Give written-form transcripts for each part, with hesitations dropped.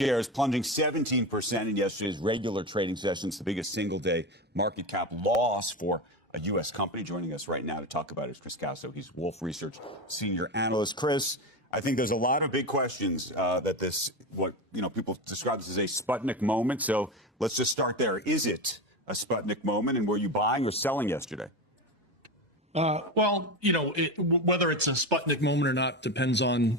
Shares plunging 17% in yesterday's regular trading sessions, the biggest single-day market cap loss for a U.S. company. Joining us right now to talk about it is Chris Casso. He's Wolfe Research senior analyst. Chris, I think there's a lot of big questions that this, what people describe this as a Sputnik moment. So let's just start there. Is it a Sputnik moment, and were you buying or selling yesterday? Well, whether it's a Sputnik moment or not depends on,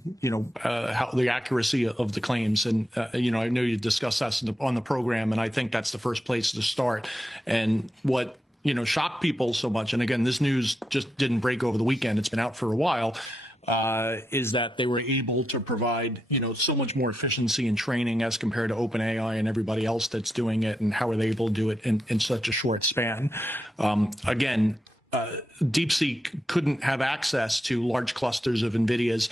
how the accuracy of the claims. And, I know you discussed that on the program, and I think that's the first place to start. And what, shocked people so much, and again, this news just didn't break over the weekend, it's been out for a while, is that they were able to provide, so much more efficiency in training as compared to OpenAI and everybody else that's doing it, and how are they able to do it in such a short span. Again, DeepSeek couldn't have access to large clusters of Nvidia's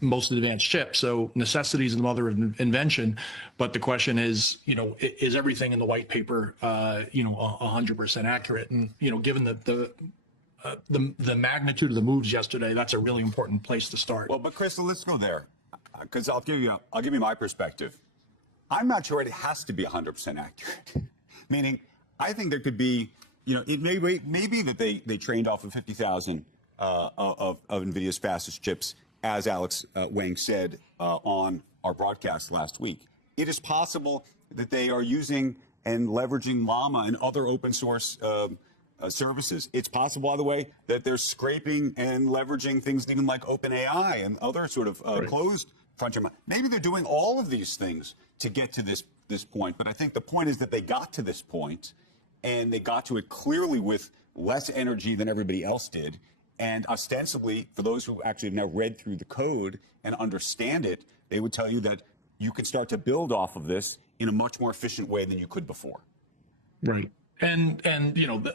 most advanced chips. So necessity is the mother of invention. But the question is, is everything in the white paper, 100% accurate? And, given the magnitude of the moves yesterday, that's a really important place to start. Well, but Chris, let's go there, because I'll give you my perspective. I'm not sure it has to be 100% accurate. Meaning, I think there could be. It may be that they trained off of 50,000 of Nvidia's fastest chips, as Alex Wang said on our broadcast last week. It is possible that they are using and leveraging Llama and other open source services. It's possible, by the way, that they're scraping and leveraging things even like OpenAI and other sort of closed frontier. Maybe they're doing all of these things to get to this point. But I think the point is that they got to this point. And they got to it clearly with less energy than everybody else did. And ostensibly, for those who actually have now read through the code and understand it, they would tell you that you could start to build off of this in a much more efficient way than you could before. Right. And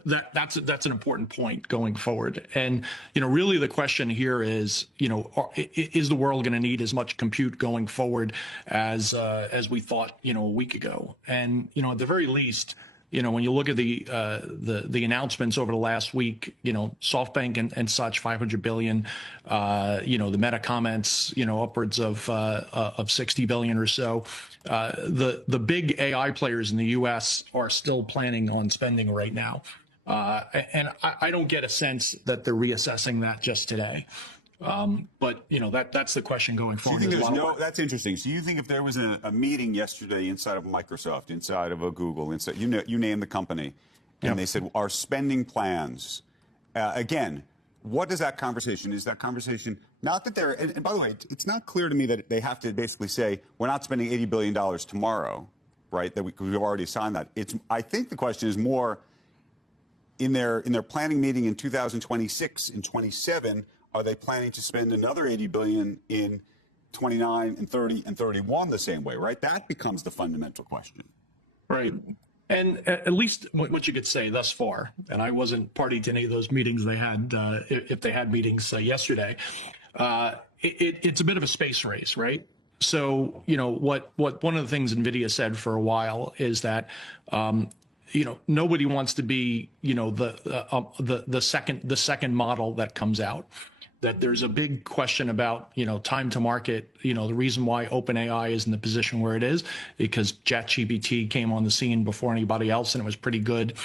that's an important point going forward. And, really the question here is, is the world going to need as much compute going forward as we thought, a week ago? And, at the very least, when you look at the announcements over the last week, SoftBank and such, 500 billion, the Meta comments, upwards of 60 billion or so. The big AI players in the U.S. are still planning on spending right now. And I don't get a sense that they're reassessing that just today. But that's the question going forward. So you think that's interesting. So you think if there was a meeting yesterday inside of Microsoft, inside of a Google, inside you name the company, and they said our spending plans, again, what is that conversation? Is that conversation not that they're? And by the way, it's not clear to me that they have to basically say we're not spending $80 billion tomorrow, right? That we've already signed that. I think the question is more in their planning meeting in 2026 and 27. Are they planning to spend another $80 billion in 29 and 30 and 31 the same way, right? That becomes the fundamental question. Right. And at least what you could say thus far, and I wasn't party to any of those meetings they had, if they had meetings yesterday, it's a bit of a space race, right? So, what one of the things NVIDIA said for a while is that, nobody wants to be, the second model that comes out. That there's a big question about, time to market. The reason why OpenAI is in the position where it is, because ChatGPT came on the scene before anybody else, and it was pretty good.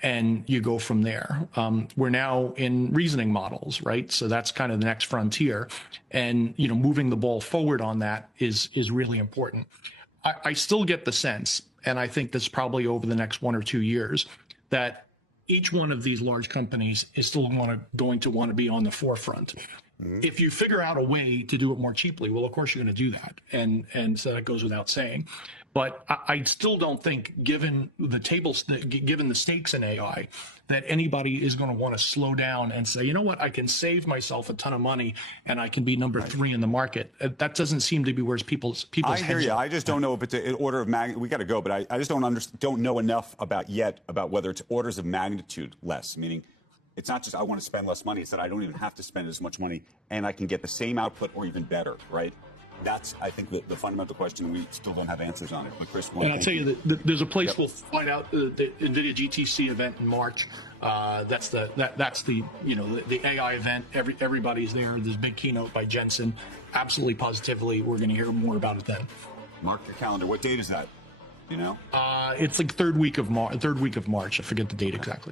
And you go from there. We're now in reasoning models, right? So that's kind of the next frontier. And, moving the ball forward on that is really important. I still get the sense, and I think this probably over the next 1 or 2 years, that each one of these large companies is still going to want to be on the forefront. Mm-hmm. If you figure out a way to do it more cheaply, well, of course you're going to do that, and so that goes without saying. But I still don't think, given the stakes in AI, that anybody is going to want to slow down and say, you know what, I can save myself a ton of money and I can be number 3 in the market. That doesn't seem to be where people's I hear you. I just don't know if it's an order of magnitude. We got to go, but I just don't know enough about whether it's orders of magnitude less, meaning it's not just I want to spend less money. It's that I don't even have to spend as much money and I can get the same output or even better, right? That's, I think, the fundamental question. We still don't have answers on it. But Chris, and I'll tell you that there's a place we'll find out the NVIDIA GTC event in March. That's the AI event. Everybody's there. There's a big keynote by Jensen. Absolutely, positively, we're going to hear more about it then. Mark your calendar. What date is that? You know? It's like third week of March. I forget the date exactly.